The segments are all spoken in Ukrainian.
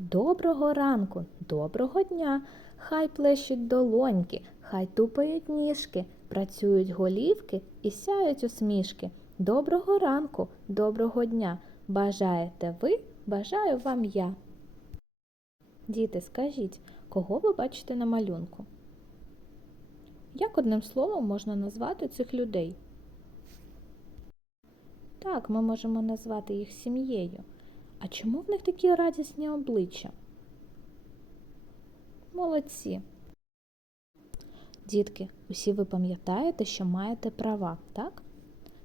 Доброго ранку, доброго дня. Хай плещуть долоньки, хай тупають ніжки, працюють голівки і сяють усмішки. Доброго ранку, доброго дня. Бажаєте ви, бажаю вам я. Діти, скажіть, кого ви бачите на малюнку? Як одним словом можна назвати цих людей? Так, ми можемо назвати їх сім'єю. А чому в них такі радісні обличчя? Молодці. Дітки, усі ви пам'ятаєте, що маєте права, так?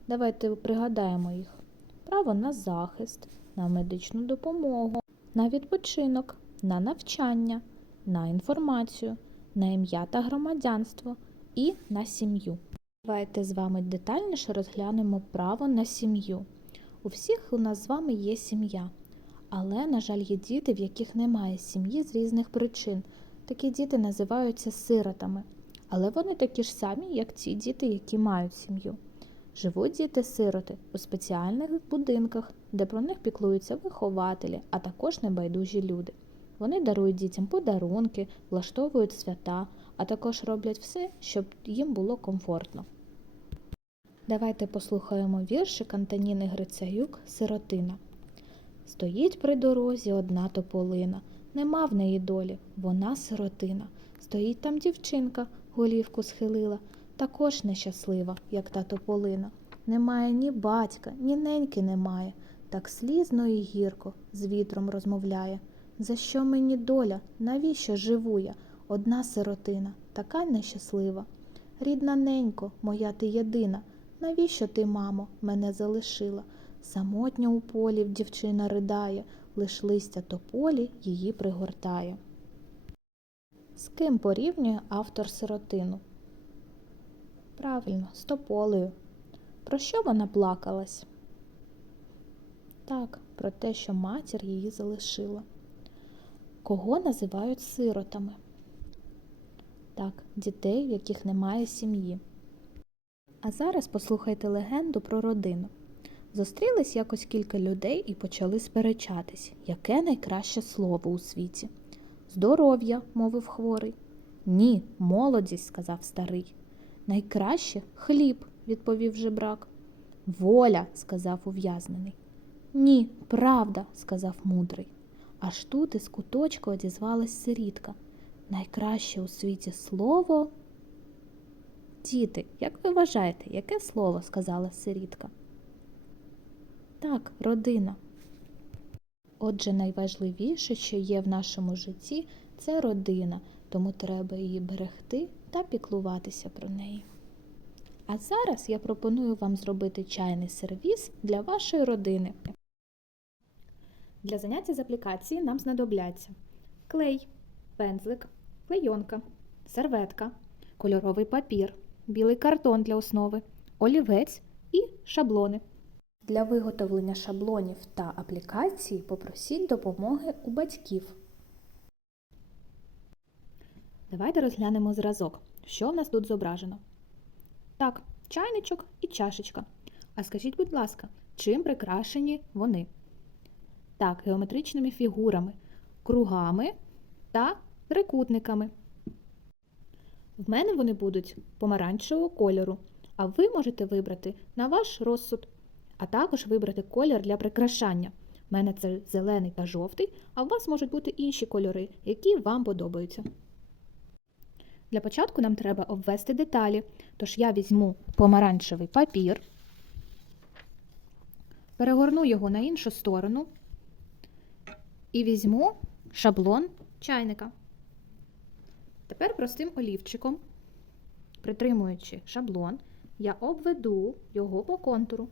Давайте пригадаємо їх. Право на захист, на медичну допомогу, на відпочинок, на навчання, на інформацію, на ім'я та громадянство і на сім'ю. Давайте з вами детальніше розглянемо право на сім'ю. У всіх у нас з вами є сім'я. Але, на жаль, є діти, в яких немає сім'ї з різних причин. Такі діти називаються сиротами. Але вони такі ж самі, як ті діти, які мають сім'ю. Живуть діти-сироти у спеціальних будинках, де про них піклуються вихователі, а також небайдужі люди. Вони дарують дітям подарунки, влаштовують свята, а також роблять все, щоб їм було комфортно. Давайте послухаємо віршик Антоніни Грицаюк Сиротина. Стоїть при дорозі одна тополина, нема в неї долі, вона сиротина. Стоїть там дівчинка, голівку схилила, також нещаслива, як та тополина. Немає ні батька, ні неньки немає, так слізно і гірко з вітром розмовляє. За що мені доля, навіщо живу я, одна сиротина, така нещаслива. Рідна ненько, моя ти єдина, навіщо ти, мамо, мене залишила? Самотня у полі дівчина ридає, лиш листя тополі її пригортає. З ким порівнює автор сиротину? Правильно, з тополею. Про що вона плакалась? Так, про те, що матір її залишила. Кого називають сиротами? Так, дітей, в яких немає сім'ї. А зараз послухайте легенду про родину. Зустрілись якось кілька людей і почали сперечатись, яке найкраще слово у світі. Здоров'я, мовив хворий. Ні, молодість, сказав старий. Найкраще хліб, відповів жебрак. Воля, сказав ув'язнений. Ні, правда, сказав мудрий. Аж тут із куточку одізвалась сирітка. Найкраще у світі слово. Діти, як ви вважаєте, яке слово сказала сирітка? Так, родина. Отже, найважливіше, що є в нашому житті, це родина, тому треба її берегти та піклуватися про неї. А зараз я пропоную вам зробити чайний сервіс для вашої родини. Для заняття з аплікації нам знадобляться клей, пензлик, клейонка, серветка, кольоровий папір, білий картон для основи, олівець і шаблони. Для виготовлення шаблонів та аплікацій попросіть допомоги у батьків. Давайте розглянемо зразок. Що в нас тут зображено? Так, чайничок і чашечка. А скажіть, будь ласка, чим прикрашені вони? Так, геометричними фігурами, кругами та трикутниками. В мене вони будуть помаранчевого кольору, а ви можете вибрати на ваш розсуд, а також вибрати колір для прикрашання. У мене це зелений та жовтий, а у вас можуть бути інші кольори, які вам подобаються. Для початку нам треба обвести деталі, тож я візьму помаранчевий папір, перегорну його на іншу сторону і візьму шаблон чайника. Тепер простим олівчиком, притримуючи шаблон, я обведу його по контуру.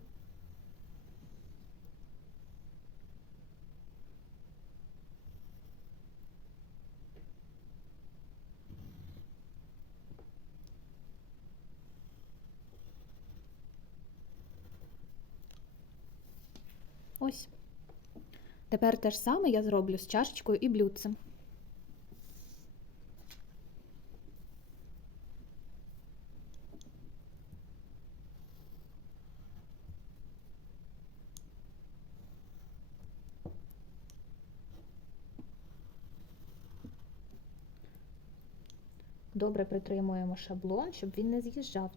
Тепер те ж саме я зроблю з чашечкою і блюдцем. Добре притримуємо шаблон, щоб він не з'їжджав.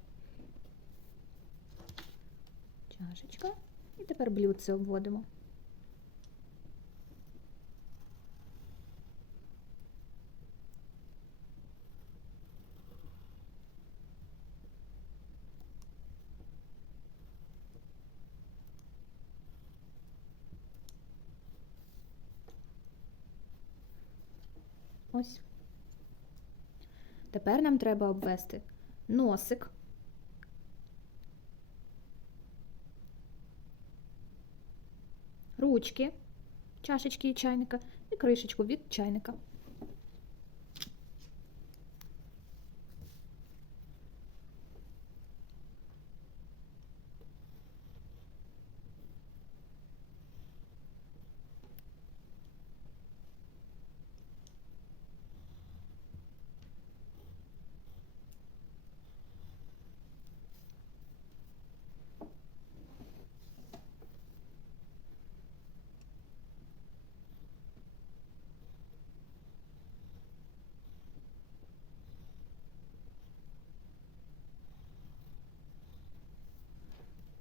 Чашечка. І тепер блюдце обводимо. Тепер нам треба обвести носик. Ручки, чашечки і чайника і кришечку від чайника.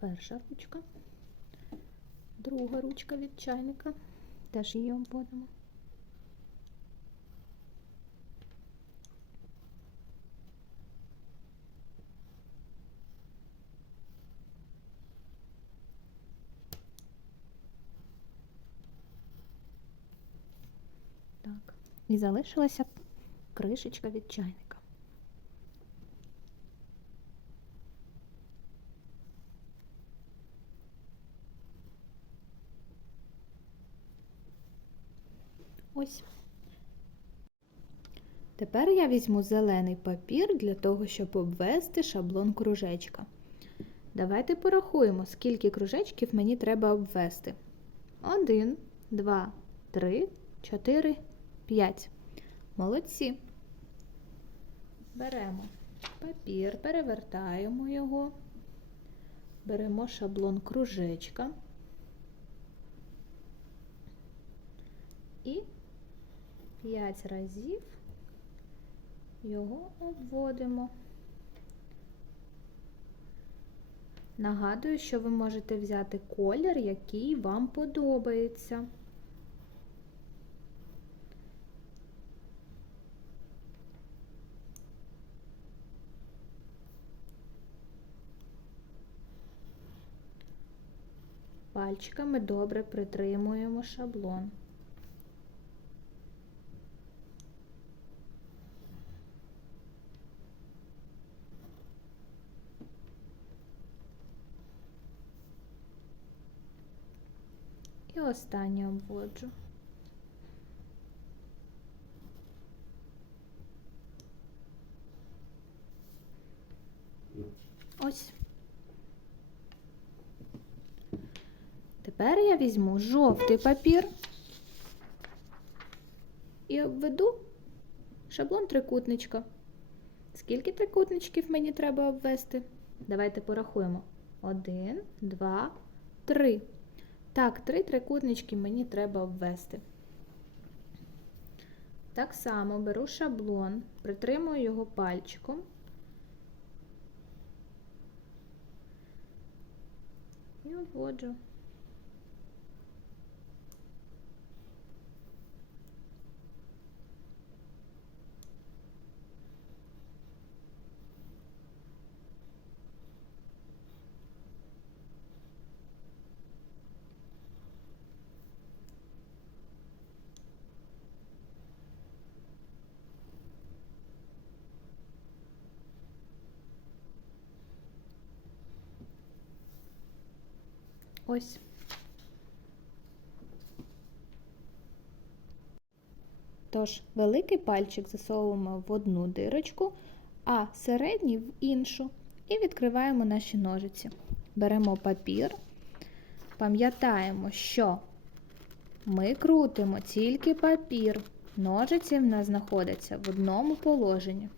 Перша ручка, друга ручка від чайника. Теж її обводимо. Так, і залишилася кришечка від чайника. Ось. Тепер я візьму зелений папір для того, щоб обвести шаблон кружечка. Давайте порахуємо, скільки кружечків мені треба обвести. Один, два, три, чотири, п'ять. Молодці. Беремо папір, перевертаємо його, беремо шаблон кружечка і 5 разів його обводимо. Нагадую, що ви можете взяти колір, який вам подобається. Пальчиками добре притримуємо шаблон. І останнє обводжу. Ось. Тепер я візьму жовтий папір і обведу шаблон трикутничка. Скільки трикутничків мені треба обвести? Давайте порахуємо. Один, два, три. Так, три трикутнички мені треба обвести. Так само беру шаблон, притримую його пальчиком. І обводжу. Ось. Тож, великий пальчик засовуємо в одну дирочку, а середній в іншу. І відкриваємо наші ножиці. Беремо папір, пам'ятаємо, що ми крутимо тільки папір. Ножиці в нас знаходяться в одному положенні.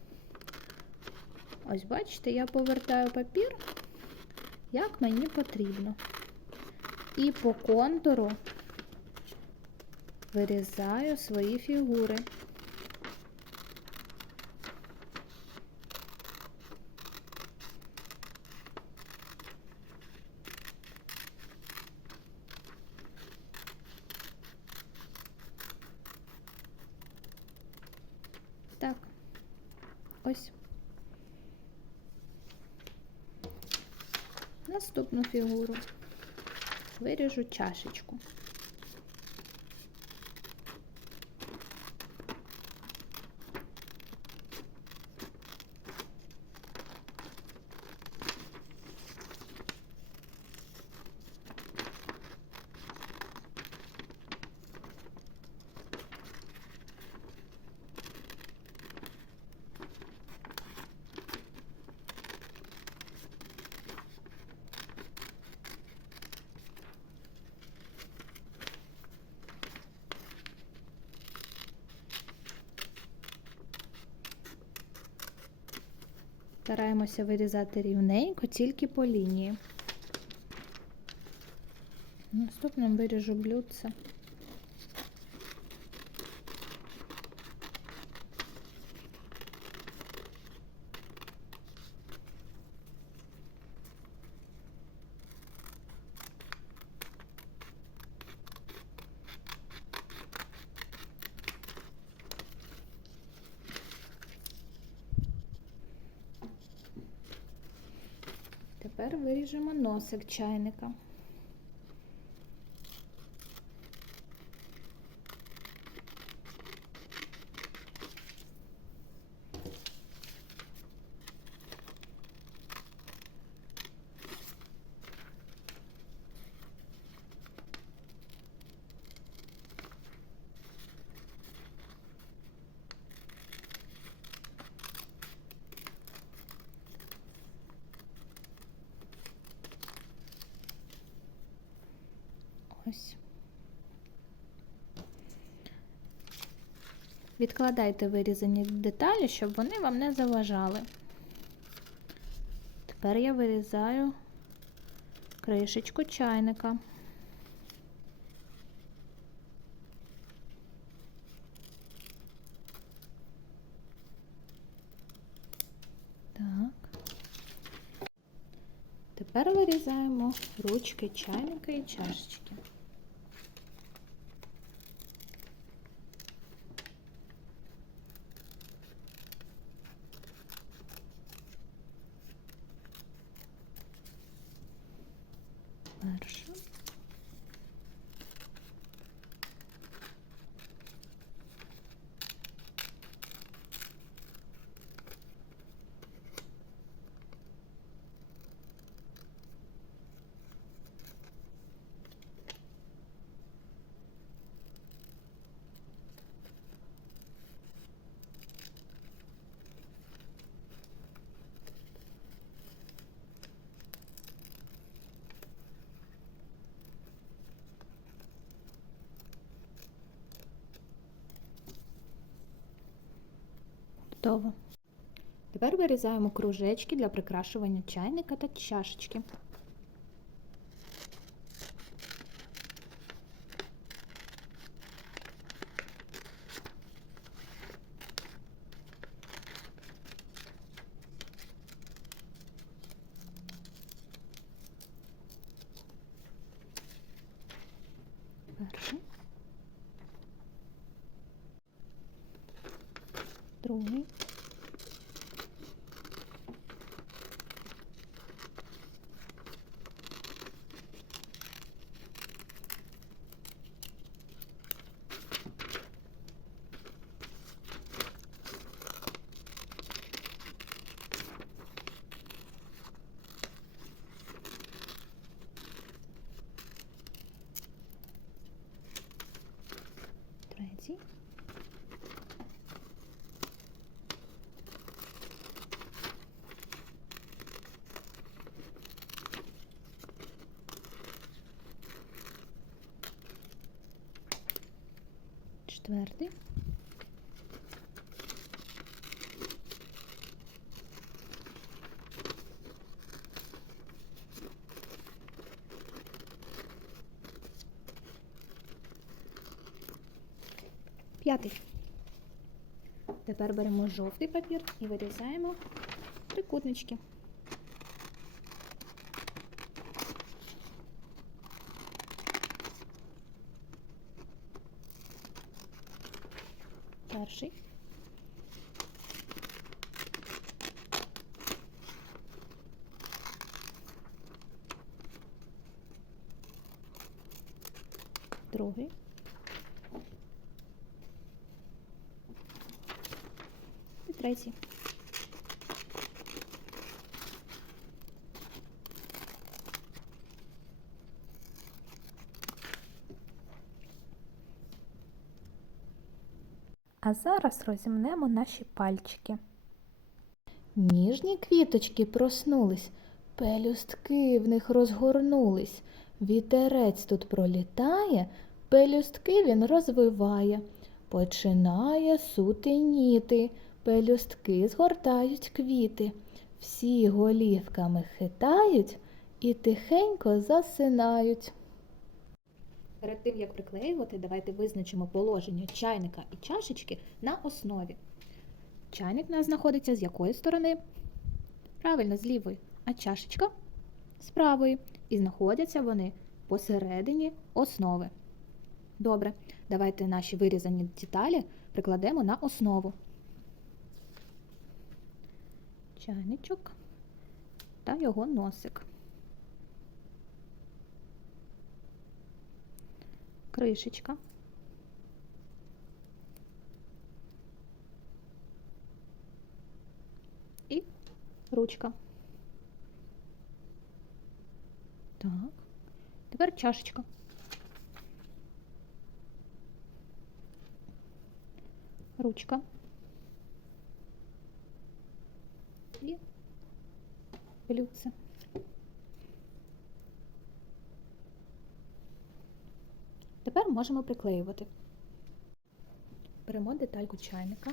Ось, бачите, я повертаю папір, як мені потрібно. І по контуру вирізаю свої фігури. Ось. Наступну фігуру виріжу чашечку. Стараємося вирізати рівненько, тільки по лінії. Наступним виріжу блюдце. Тепер виріжемо носик чайника. Ось. Відкладайте вирізані деталі, щоб вони вам не заважали. Тепер я вирізаю кришечку чайника. Тепер вирізаємо ручки чайника і чашечки. Перша. Готово. Тепер вирізаємо кружечки для прикрашування чайника та чашечки. Четвертий. П'ятий. Тепер беремо жовтий папір і вирізаємо трикутнички. Перший. другий. І третій. А зараз розімнемо наші пальчики. Ніжні квіточки проснулись, пелюстки в них розгорнулись. Вітерець тут пролітає, пелюстки він розвиває, починає сутеніти, пелюстки згортають квіти, всі голівками хитають і тихенько засинають. Перед тим, як приклеювати, давайте визначимо положення чайника і чашечки на основі. Чайник у нас знаходиться з якої сторони? Правильно, з лівої, а чашечка з правої. І знаходяться вони посередині основи. Добре, давайте наші вирізані деталі прикладемо на основу. Чайничок та його носик. Кришечка. І ручка. Так. Тепер чашечка. Ручка. І блюдце. Тепер можемо приклеювати. Беремо детальку чайника,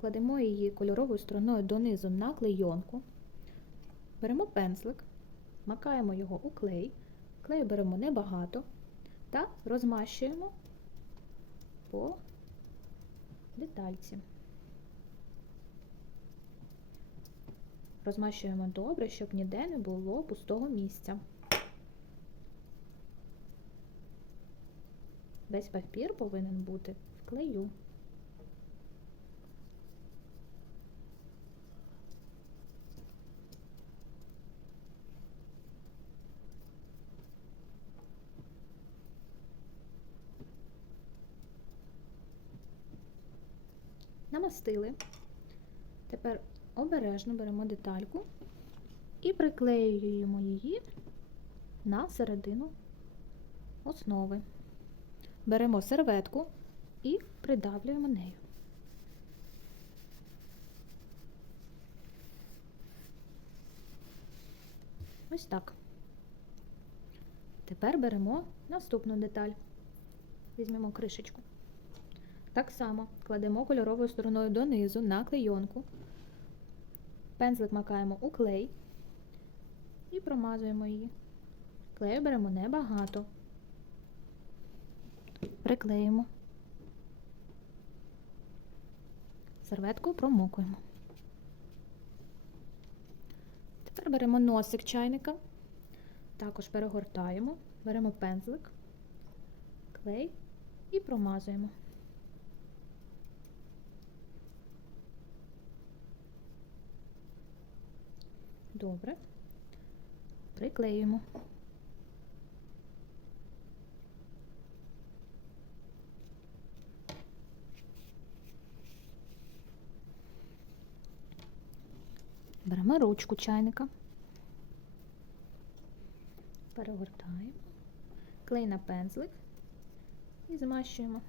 кладемо її кольоровою стороною донизу на клейонку, беремо пензлик, макаємо його у клей, клею беремо небагато та розмащуємо по детальці. Розмащуємо добре, щоб ніде не було пустого місця. Весь папір повинен бути в клею. Намастили. Тепер обережно беремо детальку і приклеюємо її на середину основи. Беремо серветку і придавлюємо нею. Ось так. Тепер беремо наступну деталь. Візьмемо кришечку. Так само кладемо кольоровою стороною донизу на клейонку. Пензлик макаємо у клей і промазуємо її. Клею беремо небагато. Приклеїмо. Серветку промокуємо. Тепер беремо носик чайника, також перегортаємо, беремо пензлик, клей і промазуємо. Добре. Приклеюємо. Беремо ручку чайника, перегортаємо, клей на пензлик і змащуємо.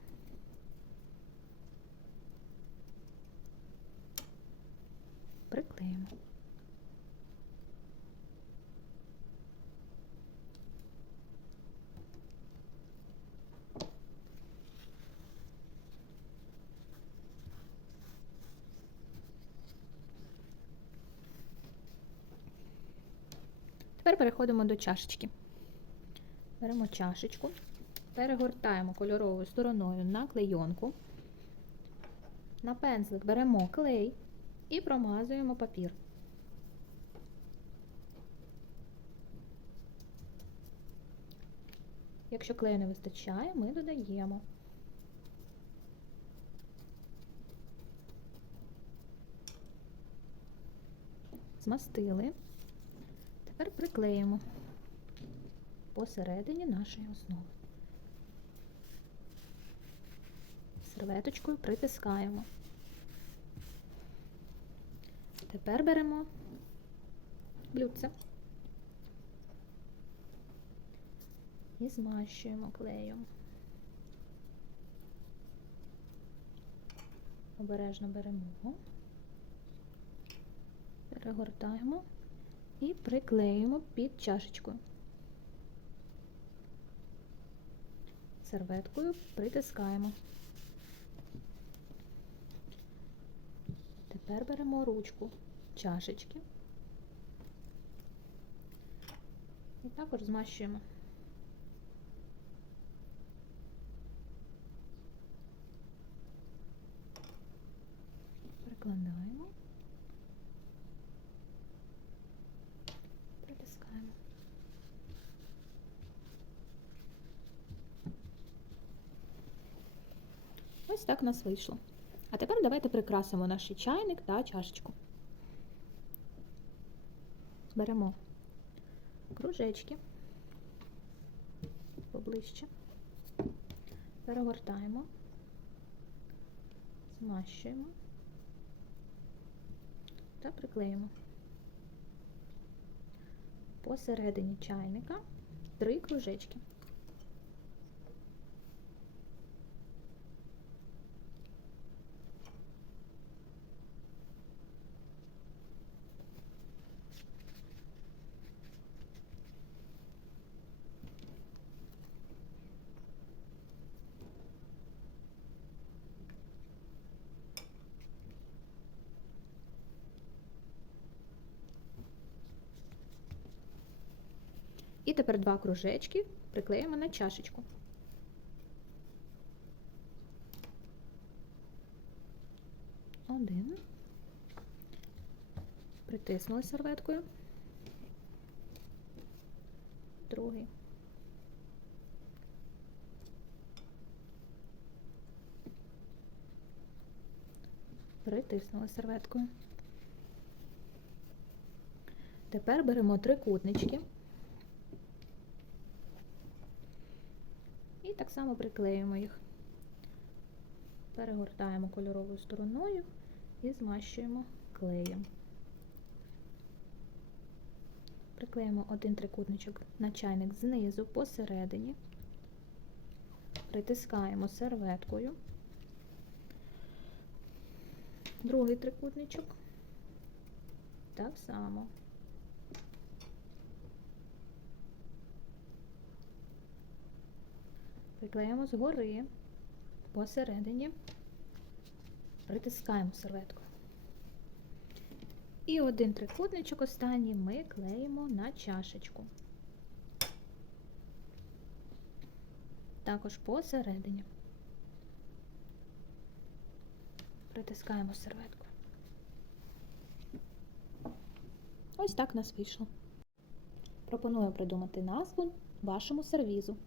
Приклеїмо. Тепер переходимо до чашечки. Беремо чашечку, перегортаємо кольоровою стороною на клейонку. На пензлик беремо клей і промазуємо папір. Якщо клею не вистачає, ми додаємо. Змастили. Тепер приклеїмо посередині нашої основи. Серветочкою притискаємо. Тепер беремо блюдце і змащуємо клеєм. Обережно беремо, перегортаємо і приклеюємо під чашечкою. Серветкою притискаємо. Тепер беремо ручку чашечки і також змащуємо. Прикладаємо, притискаємо. У нас вийшло. А тепер давайте прикрасимо наш чайник та чашечку. Беремо кружечки поближче, перегортаємо, змащуємо та приклеїмо. Посередині чайника три кружечки. І тепер два кружечки приклеїмо на чашечку. Один. Притиснули серветкою. Другий. Притиснули серветкою. Тепер беремо трикутнички. І так само приклеюємо їх. Перегортаємо кольоровою стороною і змащуємо клеєм. Приклеїмо один трикутничок на чайник знизу посередині, притискаємо серветкою, другий трикутничок так само. Приклеїмо згори посередині, притискаємо серветку. І один трикутничок останній ми клеїмо на чашечку. Також посередині. Притискаємо серветку. Ось так у нас вийшло. Пропоную придумати назву вашому сервізу.